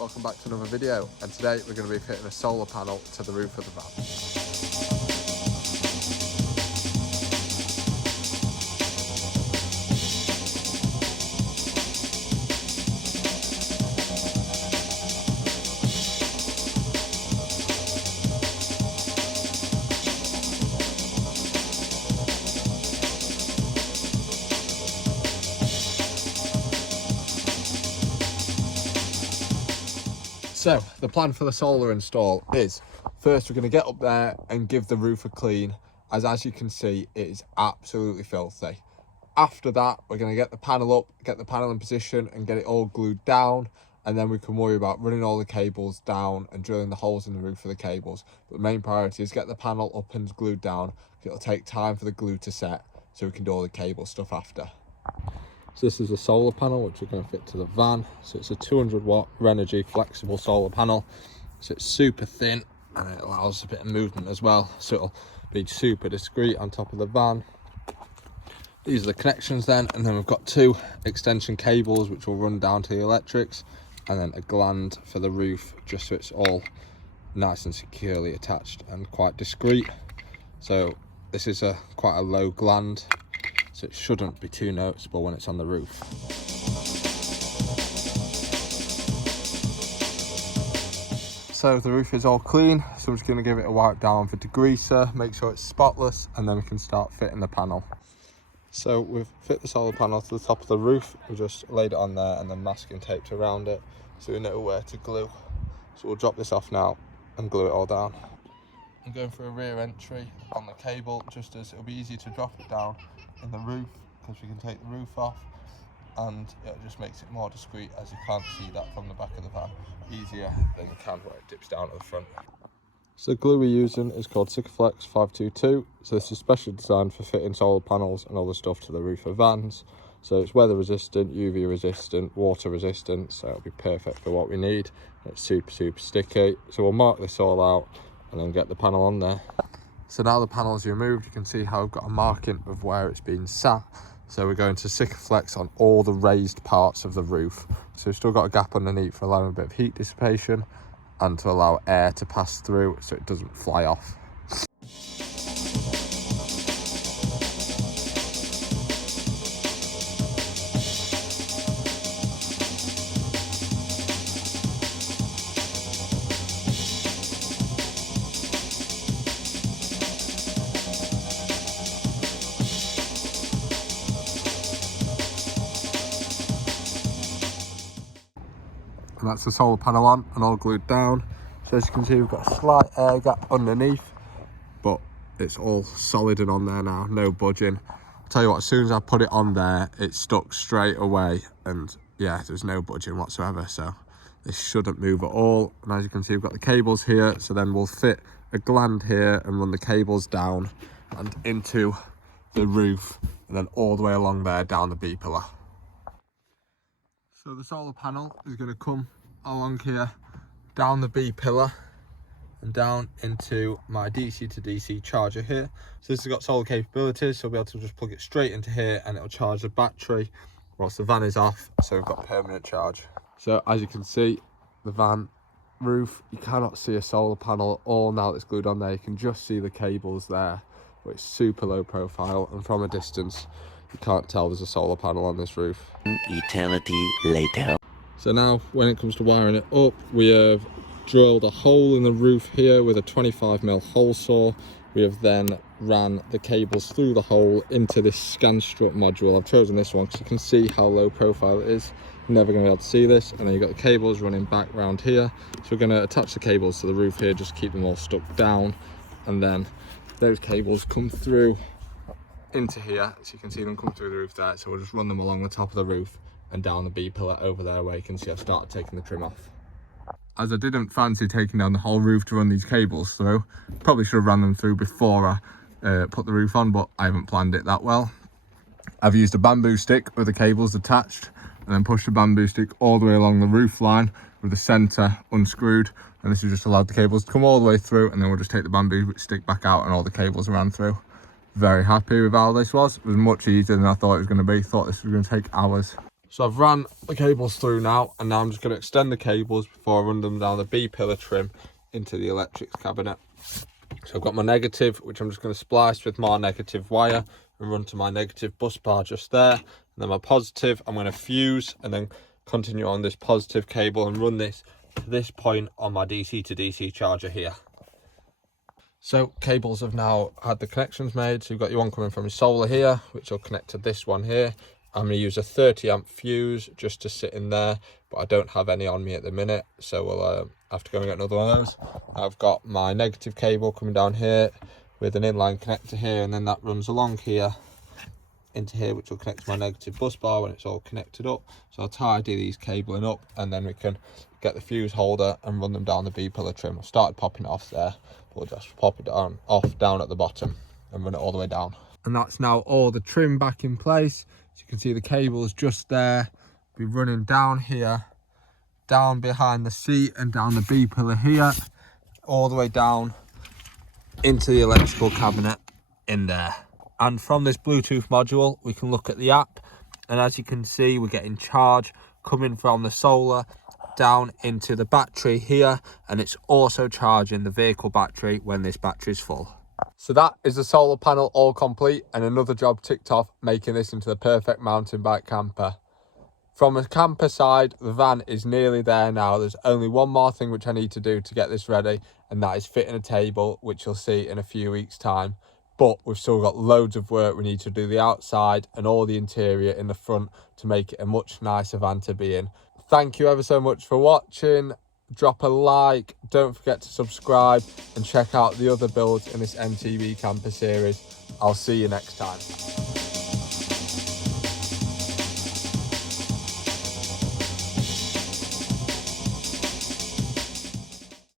welcome back to another video, and today we're going to be fitting a solar panel to the roof of the van. So the plan for the solar install is, first we're going to get up there and give the roof a clean, as you can see it is absolutely filthy. After that we're going to get the panel up, get the panel in position and get it all glued down, and then we can worry about running all the cables down and drilling the holes in the roof for the cables. But the main priority is get the panel up and glued down. It'll take time for the glue to set so we can do all the cable stuff after. So this is a solar panel which we're going to fit to the van. So it's a 200 watt Renogy flexible solar panel. So it's super thin and it allows a bit of movement as well. So it'll be super discreet on top of the van. These are the connections then, and then we've got two extension cables which will run down to the electrics, and then a gland for the roof just so it's all nice and securely attached and quite discreet. So this is quite a low gland, so it shouldn't be too noticeable when it's on the roof. So the roof is all clean, so I'm just going to give it a wipe down with degreaser, make sure it's spotless, and then we can start fitting the panel. So we've fit the solar panel to the top of the roof, we just laid it on there and then masking taped around it so we know where to glue. So we'll drop this off now and glue it all down. I'm going for a rear entry on the cable, just as it'll be easier to drop it down in the roof because we can take the roof off, and it just makes it more discreet as you can't see that from the back of the van easier than you can where it dips down at the front. So the glue we're using is called Sikaflex 522. So this is specially designed for fitting solar panels and other stuff to the roof of vans. So it's weather resistant, UV resistant, water resistant, so it'll be perfect for what we need. It's super sticky. So we'll mark this all out and then get the panel on there. So now the panel is removed, you can see how I've got a marking of where it's been sat. So we're going to Sikaflex on all the raised parts of the roof. So we've still got a gap underneath for allowing a bit of heat dissipation and to allow air to pass through so it doesn't fly off. And that's the solar panel on and all glued down. So as you can see, we've got a slight air gap underneath, but it's all solid and on there now, no budging. I'll tell you what, as soon as I put it on there, it stuck straight away, and yeah, there's no budging whatsoever, so this shouldn't move at all. And as you can see, we've got the cables here, so then we'll fit a gland here and run the cables down and into the roof, and then all the way along there down the B-pillar. So the solar panel is going to come along here, down the B-pillar and down into my DC to DC charger here. So this has got solar capabilities, so we'll be able to just plug it straight into here and it'll charge the battery whilst the van is off, so we've got permanent charge. So as you can see, the van roof, you cannot see a solar panel at all now that's glued on there. You can just see the cables there, but it's super low profile, and from a distance you can't tell there's a solar panel on this roof. Eternity later. So now when it comes to wiring it up, we have drilled a hole in the roof here with a 25mm hole saw. We have then ran the cables through the hole into this scan strut module. I've chosen this one because you can see how low profile it is. You're never going to be able to see this. And then you've got the cables running back round here. So we're going to attach the cables to the roof here, just keep them all stuck down. And then those cables come through into here, so you can see them come through the roof there. So we'll just run them along the top of the roof and down the B-pillar over there where you can see I've started taking the trim off. As I didn't fancy taking down the whole roof to run these cables through, probably should have ran them through before I put the roof on, but I haven't planned it that well. I've used a bamboo stick with the cables attached and then pushed the bamboo stick all the way along the roof line with the centre unscrewed, and this has just allowed the cables to come all the way through, and then we'll just take the bamboo stick back out and all the cables ran through. Very happy with how this was. It was much easier than I thought it was going to be. Thought this was going to take hours. So I've ran the cables through now, and now I'm just going to extend the cables before I run them down the B-pillar trim into the electrics cabinet. So I've got my negative, which I'm just going to splice with more negative wire and run to my negative bus bar just there. And then my positive, I'm going to fuse and then continue on this positive cable and run this to this point on my DC to DC charger here. So cables have now had the connections made. So you've got your one coming from your solar here, which will connect to this one here. I'm going to use a 30 amp fuse just to sit in there, but I don't have any on me at the minute, so we'll have to go and get another one of those. I've got my negative cable coming down here with an inline connector here, and then that runs along here into here, which will connect to my negative bus bar when it's all connected up. So I'll tidy these cabling up, and then we can get the fuse holder and run them down the B-pillar trim. I've started popping it off there. We'll just pop it down at the bottom and run it all the way down. And that's now all the trim back in place. So you can see the cables just there. Be running down here, down behind the seat and down the B-pillar here, all the way down into the electrical cabinet in there. And from this Bluetooth module, we can look at the app. And as you can see, we're getting charge coming from the solar down into the battery here, and it's also charging the vehicle battery when this battery is full. So that is the solar panel all complete, and another job ticked off, making this into the perfect mountain bike camper. From a camper side, the van is nearly there now. There's only one more thing which I need to do to get this ready, and that is fitting a table, which you'll see in a few weeks' time. But we've still got loads of work. We need to do the outside and all the interior in the front to make it a much nicer van to be in. Thank you ever so much for watching. Drop a like, don't forget to subscribe, and check out the other builds in this MTB camper series. I'll see you next time.